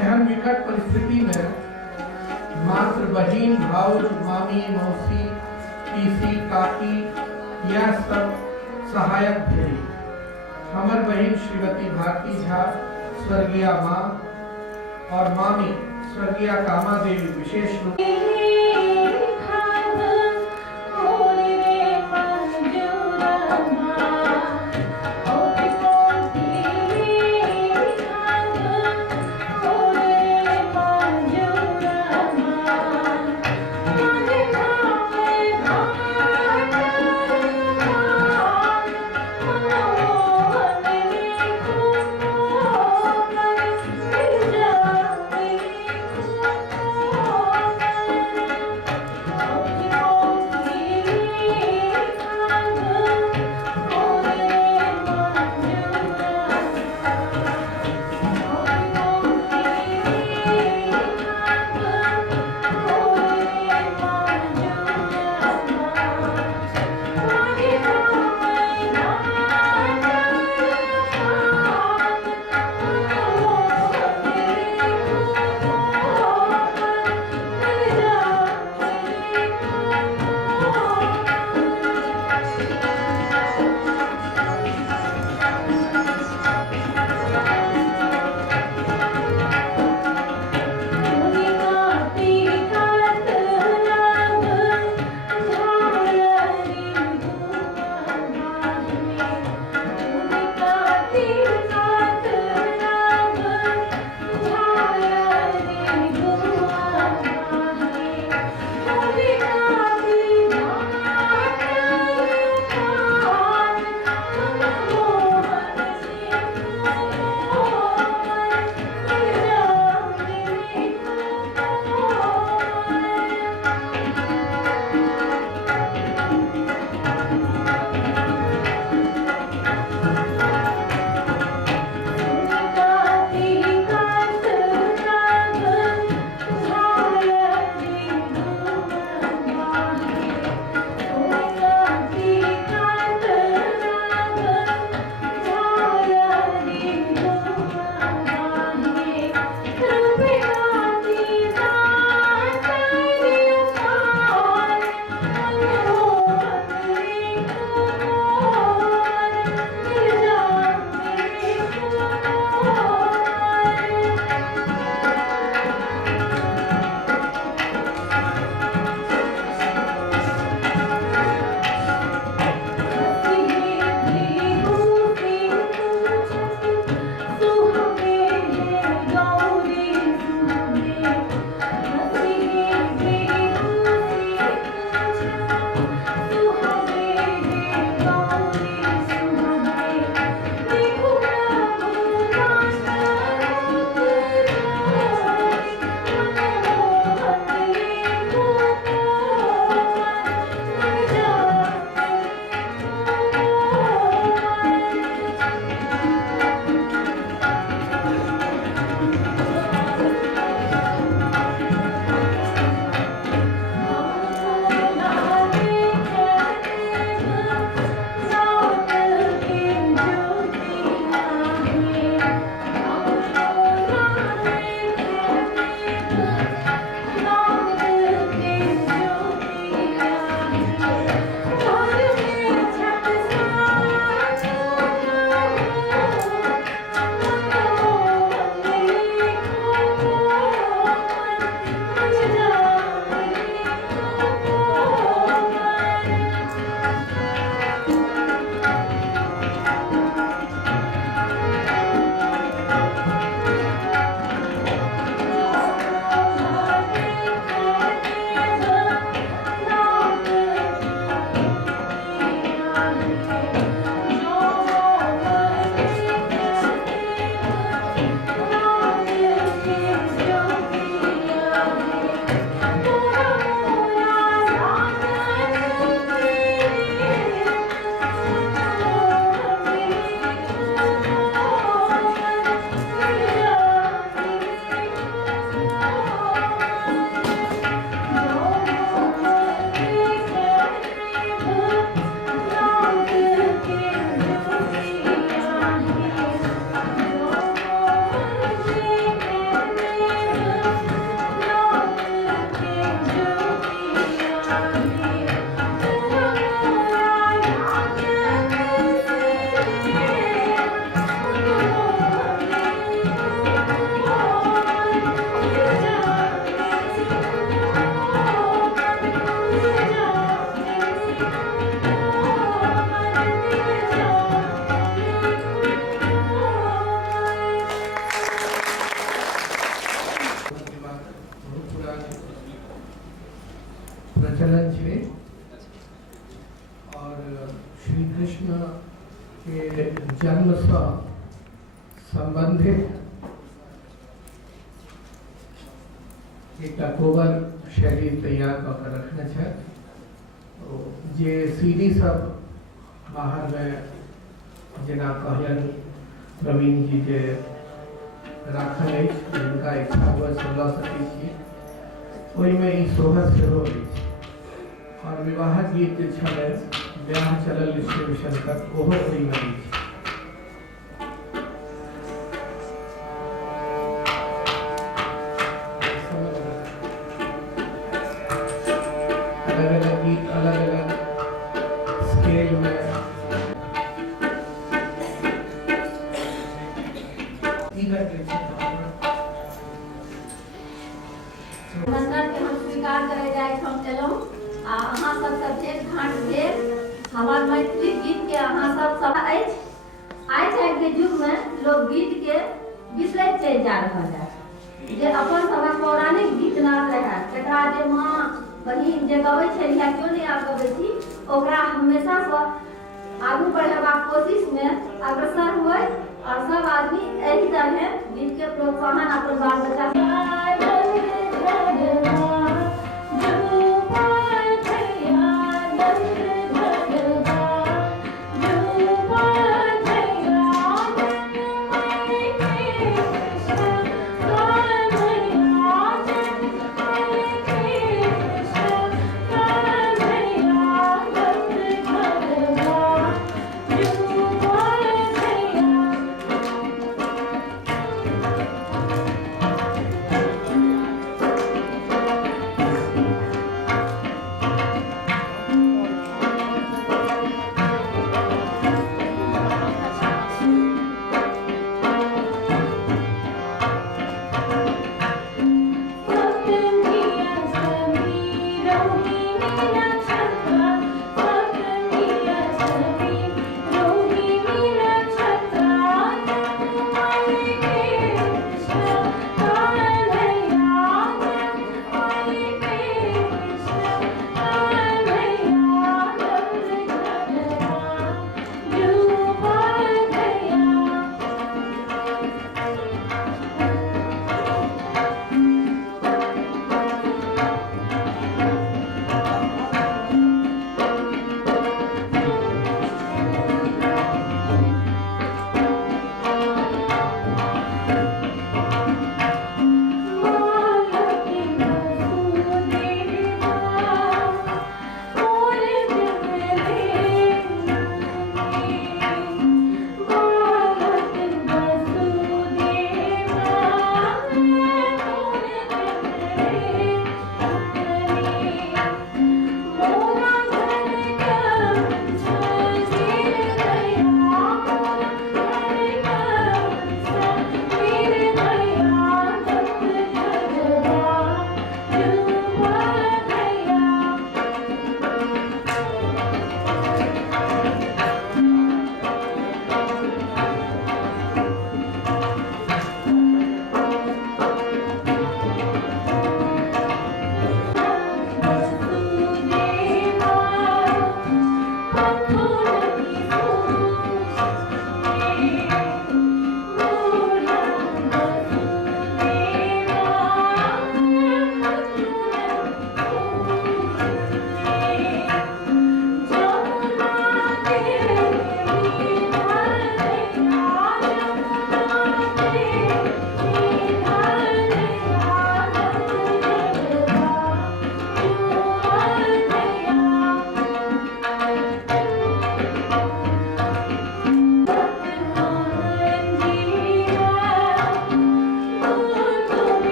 एहन विकट परिस्थिति में मात्र बहिन, भाउज, मामी, मौसी, पीसी, काकी यह सब सहायक भेली। हमर बहिन श्रीमती भारती झा, स्वर्गीय माँ और मामी स्वर्गीय कामा देवी विशेष रूप जन्म से संबंधित एक कोबर शैली तैयार कर रखने छे जे सीडी सब बाहर में जेना कहलन प्रवीण जी जे राखल है जिनका इच्छा हुआ से लऽ सकै छी ओहि में ई सोहर सेहो अछि और विवाह गीत जे छलै ब्याह चलल डिस्ट्रीब्यूशन तक ओहो ओहि में अछि अलग अलग गीत अलग अलग स्केल में निमंत्रण के हम स्वीकार करे जाए हम चलूं अहाँ सब भेट घाट भेल हमर मैथिली गीत के अहाँ सब अछि आइ काल्हि के युग में लोग गीत के बिसरैत चलि जा रहल है जे अपन समय पौराणिक गीतनाद रहे तकरा जे माँ बहिन जे गबै छलियै क्यों नहीं आब गबै छी ओकरा हमेशा से आगू बढ़ेबाक कोशिश में अग्रसर हुए और सब आदमी एही तरह गीत के प्रोत्साहन अपन बाल बच्चा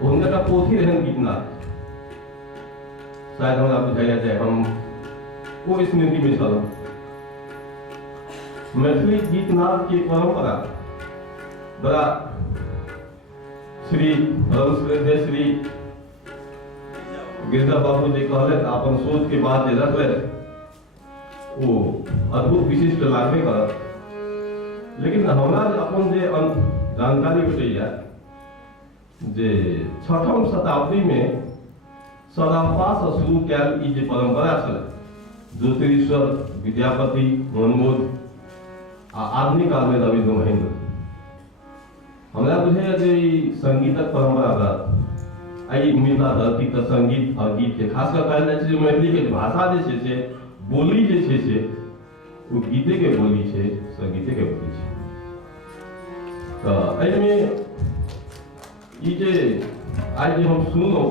उनका पोथी रहन गीतनाद, शायद हमरा बुझाइया जाए हम वो स्मृति में चल मैथिली गीतनाद की परंपरा बड़ा श्री श्री गिरजा बाबू जी कहले अपन सोच के बाद जे रखले वो अद्भुत विशिष्ट लागबे करत। लेकिन हमरा अपन जे जानकारी भेटैया जे 6वीं शताब्दी में सदाफा से शुरू कैल ई जे परंपरा छल ज्योतिषीश्वर विद्यापति मनमोद आ आधुनिक काल में रविंद्र महेंद्र हमरा बुझे जे संगीतक परंपरा का आई मिथिला धरती का संगीत और गीत के खास कर कहल जाय छै मैथिली के भाषा जे छै से बोली जे छै से वो गीते के बोली छै संगीते के बोली छै। तो एहि में ई जे आज जे हम सुनलहुँ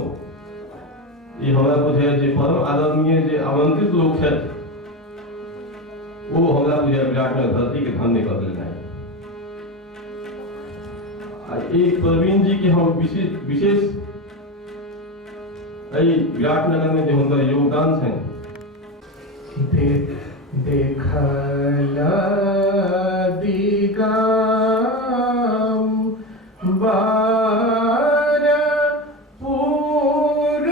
ई हमरा बुझे जे परम आदरणीय जे आमंत्रित लोग छथि वो हमरा बुझे विराटनगर धरती के धन्य कर देना है। एक प्रवीण जी के हम विशेष विराटनगर में जो उनका योगदान है देखला दिगम बार पूरला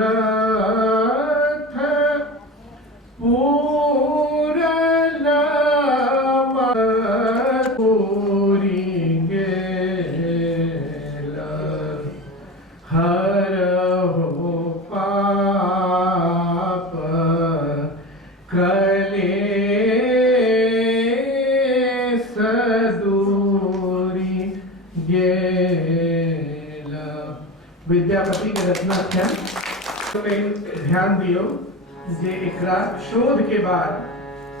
मनोरथ पूरला पूरी गेला हर हो पाप कले सदूरी गेला। विद्यापति के रचना है तो ध्यान दियो जे एकरा शोध के बाद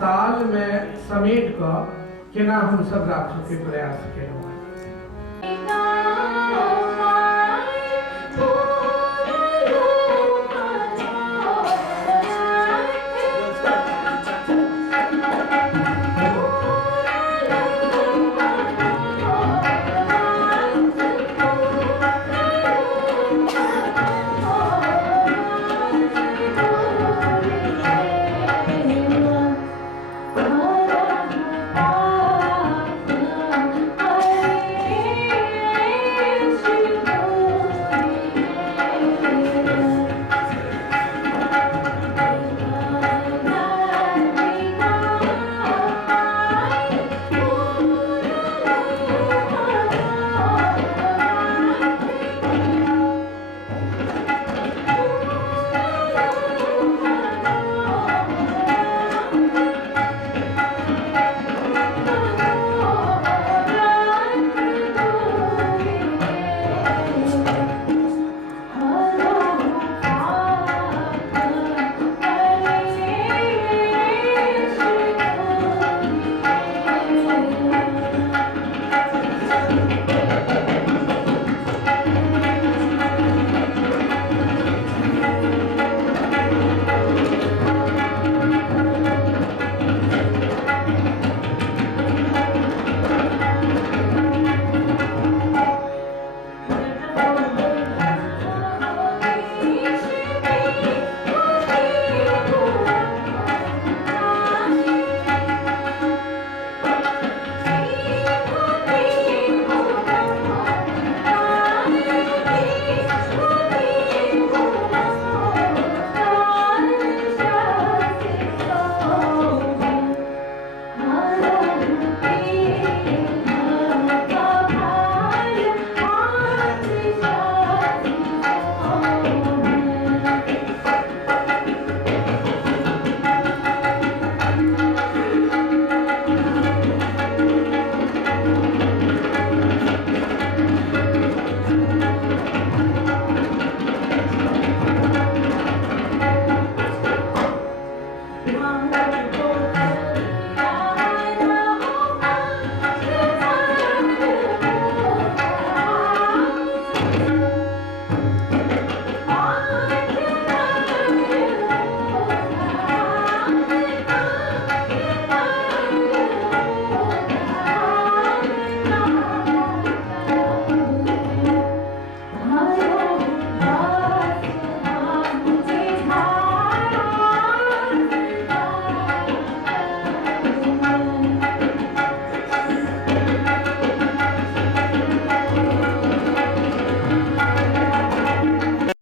ताल में समेट कर केना हम सब राखऽ के प्रयास केलहुँ।